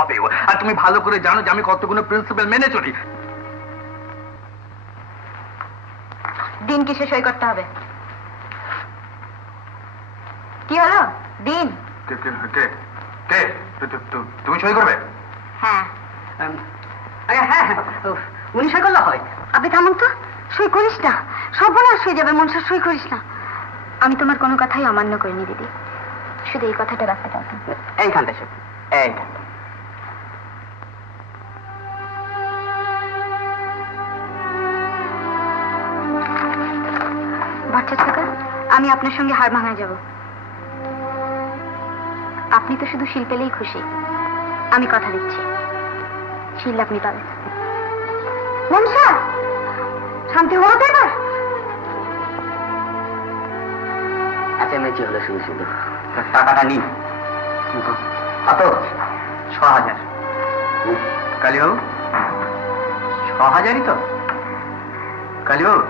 হবেও। আর তুমি ভালো করে জানো যে আমি কতগুলো প্রিন্সিপাল মেনে চলি। দিন কিসে সই করতে হবে? কি হলো দিন? তুমি সই করবে? হ্যাঁ। হ্যাঁ, উনি সই করলে হয়। আপনি থামুন তো, সই করিস না, সর্বনাশ হয়ে যাবে। মনসা, সই করিস না। আমি তোমার কোনো কথাই অমান্য করিনি দিদি, শুধু এই কথাটা রাখতে পারতাম। এইখানটা সই, এইখানটা। ভট্টাচার্য কাকা, আমি আপনার সঙ্গে হার ভাঙায় যাব। আপনি তো শুধু শিল পেলেই খুশি। আমি কথা দিচ্ছি, শিল আপনি পাবেন। মনসা, শান্তি হলো তো এবার? চেঁচামেচি হলো শুধু শুধু। টাকাটা নিন। কত? 6000। কালীবাবু, 6000ই তো? কালীবাবু,